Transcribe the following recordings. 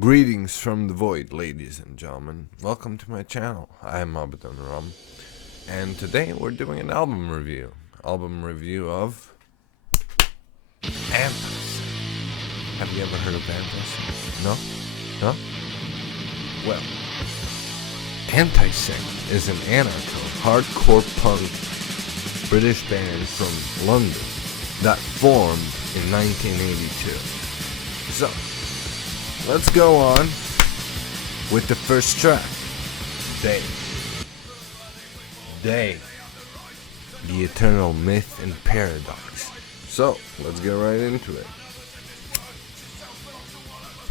Greetings from the void, ladies and gentlemen. Welcome to my channel. I am Abadan Ram, and today we're doing an album review. Of Antisect. Have you ever heard of Antisect? No? No? Well, Antisect is an anarcho-hardcore punk British band from London that formed in 1982. So, let's go on with the first track, Day. Day, the eternal myth and paradox. So, let's get right into it.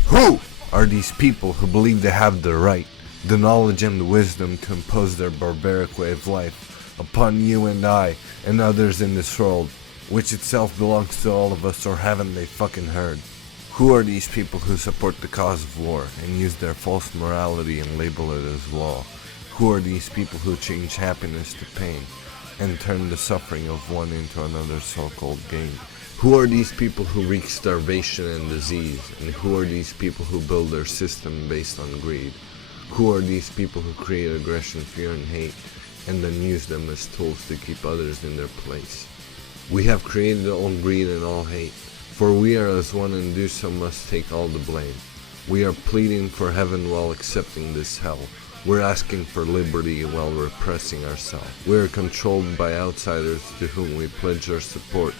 Who are these people who believe they have the right, the knowledge and the wisdom to impose their barbaric way of life upon you and I and others in this world, which itself belongs to all of us, or haven't they fucking heard? Who are these people who support the cause of war and use their false morality and label it as law? Who are these people who change happiness to pain and turn the suffering of one into another so-called gain? Who are these people who wreak starvation and disease? And who are these people who build their system based on greed? Who are these people who create aggression, fear and hate and then use them as tools to keep others in their place? We have created all greed and all hate, for we are as one and do so must take all the blame. We are pleading for heaven while accepting this hell. We're asking for liberty while repressing ourselves. We are controlled by outsiders to whom we pledge our support.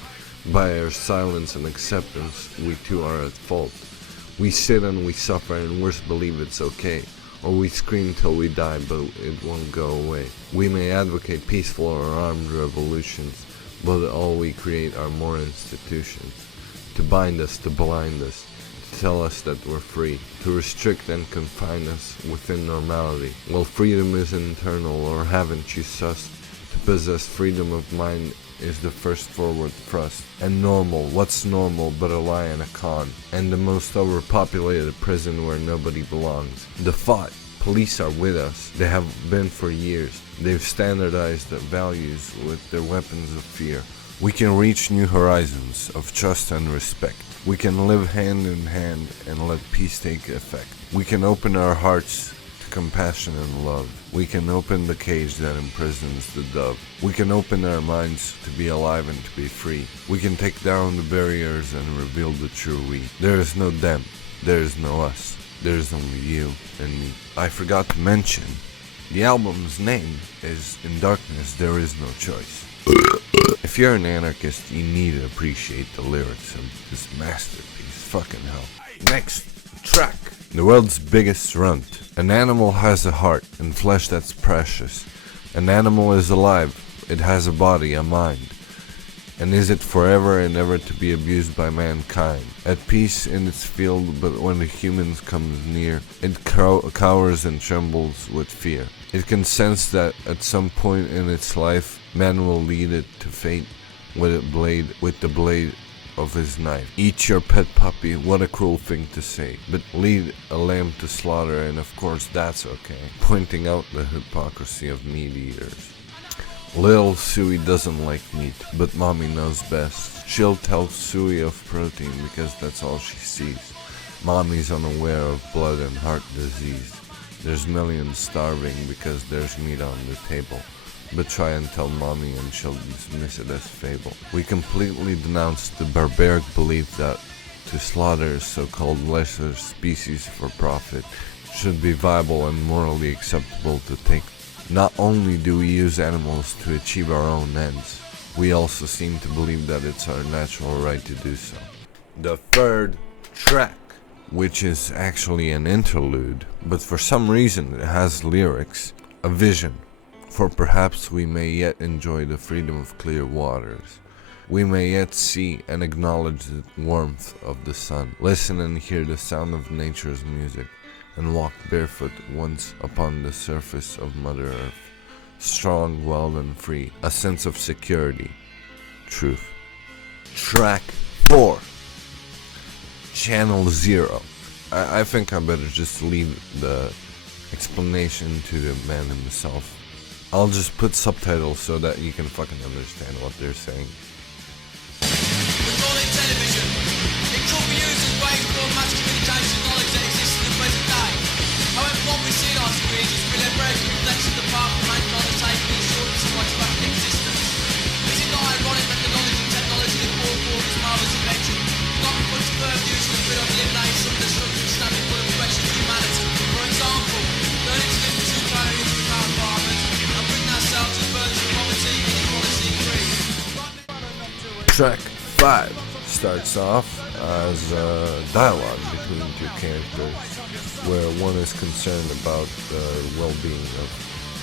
By our silence and acceptance, we too are at fault. We sit and we suffer and worse believe it's okay. Or we scream till we die, but it won't go away. We may advocate peaceful or armed revolutions, but all we create are more institutions. To bind us, to blind us, to tell us that we're free, to restrict and confine us within normality. Well, freedom is internal, or haven't you sussed? To possess freedom of mind is the first forward thrust. And normal, what's normal but a lie and a con? And the most overpopulated prison where nobody belongs. The thought, police are with us, they have been for years. They've standardized their values with their weapons of fear. We can reach new horizons of trust and respect. We can live hand in hand and let peace take effect. We can open our hearts to compassion and love. We can open the cage that imprisons the dove. We can open our minds to be alive and to be free. We can take down the barriers and reveal the true we. There is no them, there is no us. There is only you and me. I forgot to mention, the album's name is In Darkness There Is No Choice. If you're an anarchist, you need to appreciate the lyrics of this masterpiece. Fucking hell. Next track. The world's biggest runt. An animal has a heart and flesh that's precious. An animal is alive. It has a body, a mind. And is it forever and ever to be abused by mankind? At peace in its field, but when the humans comes near, it cowers and trembles with fear. It can sense that at some point in its life, man will lead it to fate with the blade of his knife. Eat your pet puppy, what a cruel thing to say. But lead a lamb to slaughter, and of course that's okay. Pointing out the hypocrisy of meat eaters. Little Suey doesn't like meat, but mommy knows best. She'll tell Suey of protein because that's all she sees. Mommy's unaware of blood and heart disease. There's millions starving because there's meat on the table. But try and tell mommy and she'll dismiss it as fable. We completely denounce the barbaric belief that to slaughter so-called lesser species for profit should be viable and morally acceptable to take. Not only do we use animals to achieve our own ends, we also seem to believe that it's our natural right to do so. The third track, which is actually an interlude, but for some reason it has lyrics, a vision. For perhaps we may yet enjoy the freedom of clear waters. We may yet see and acknowledge the warmth of the sun, listen and hear the sound of nature's music, and walk barefoot once upon the surface of Mother Earth, strong, wild and free, a sense of security, truth. Track 4, Channel Zero. I think I better just leave the explanation to the man himself. I'll just put subtitles so that you can fucking understand what they're saying. We call it television. It could be used as waves broadcast communication knowledge that exists in the Track 5 starts off as a dialogue between two characters where one is concerned about the well-being of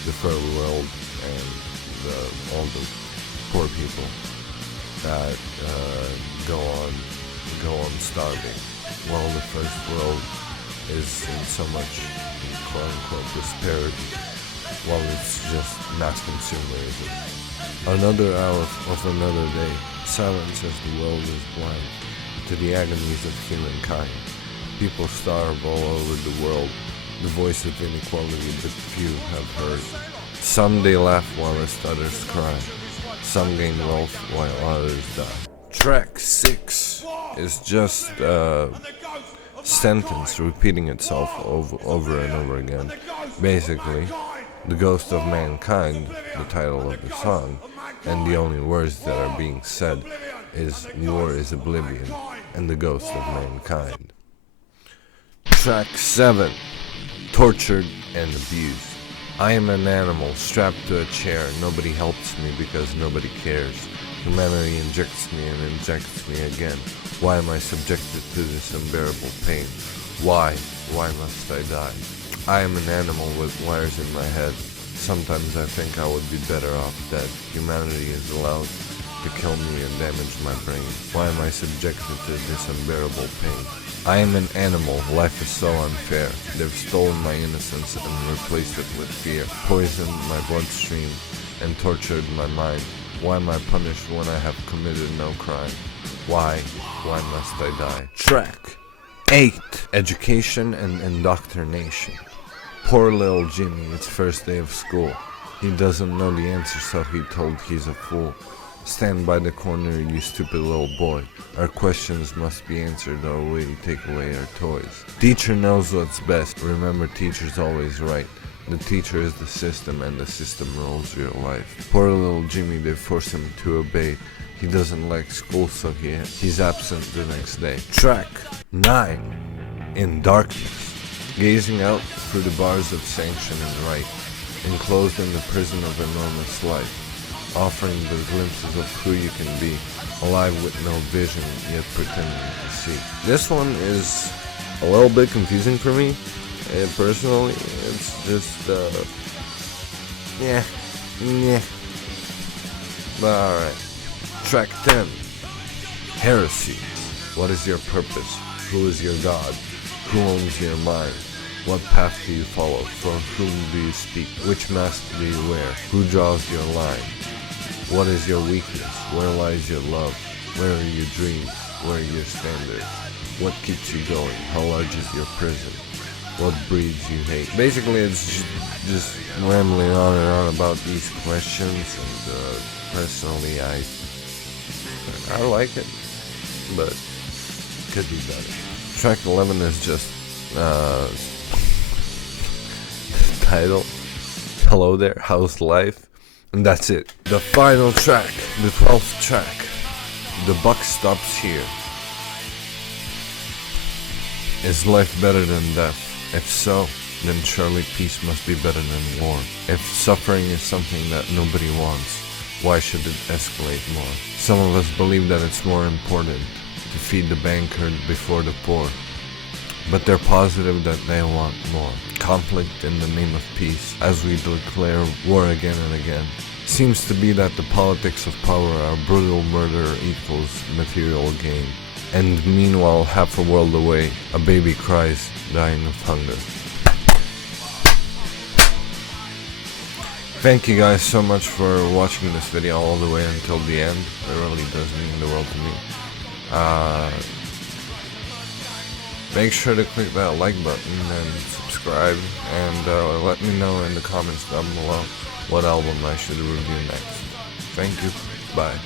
the third world and all the poor people that go on starving, while the first world is in so much quote-unquote prosperity, while it's just mass consumerism. Another hour of another day, silence as the world is blind to the agonies of humankind. People starve all over the world, the voice of inequality but few have heard. Some they laugh while others cry. Some gain wealth while others die. Track 6 is just a sentence repeating itself over and over again. Basically, the ghost of mankind, the title of the song, and the only words that are being said is war is oblivion and the ghost of mankind. Track 7, tortured and abused. I am an animal strapped to a chair. Nobody helps me because nobody cares. Humanity injects me and injects me again. Why am I subjected to this unbearable pain? Why must I die? I am an animal with wires in my head. Sometimes I think I would be better off dead. Humanity is allowed to kill me and damage my brain. Why am I subjected to this unbearable pain? I am an animal. Life is so unfair. They've stolen my innocence and replaced it with fear, poisoned my bloodstream and tortured my mind. Why am I punished when I have committed no crime? Why must I die? Track 8, education and indoctrination. Poor little Jimmy, it's first day of school. He doesn't know the answer, so he told he's a fool. Stand by the corner, you stupid little boy. Our questions must be answered or we take away our toys. Teacher knows what's best. Remember, teacher's always right. The teacher is the system and the system rules your life. Poor little Jimmy, they force him to obey. He doesn't like school, so he's absent the next day. Track 9, in darkness. Gazing out through the bars of sanction and right, enclosed in the prison of enormous life, offering the glimpses of who you can be, alive with no vision, yet pretending to see. This one is a little bit confusing for me. Personally, it's just, yeah. But alright. Track 10, heresy. What is your purpose? Who is your God? Who owns your mind? What path do you follow? For whom do you speak? Which mask do you wear? Who draws your line? What is your weakness? Where lies your love? Where are your dreams? Where are your standards? What keeps you going? How large is your prison? What breeds you hate? Basically, it's just rambling on and on about these questions, and personally, I like it, but could be better. Track 11 is just title, hello there, how's life? And that's it. The final track, the 12th track, the buck stops here. Is life better than death? If so, then surely peace must be better than war. If suffering is something that nobody wants, why should it escalate more? Some of us believe that it's more important to feed the bankers before the poor, but they're positive that they want more. Conflict in the name of peace, as we declare war again and again. Seems to be that the politics of power are brutal murder equals material gain. And meanwhile, half a world away, a baby cries, dying of hunger. Thank you guys so much for watching this video all the way until the end. It really does mean the world to me. Make sure to click that like button and subscribe, and let me know in the comments down below what album I should review next. Thank you. Bye.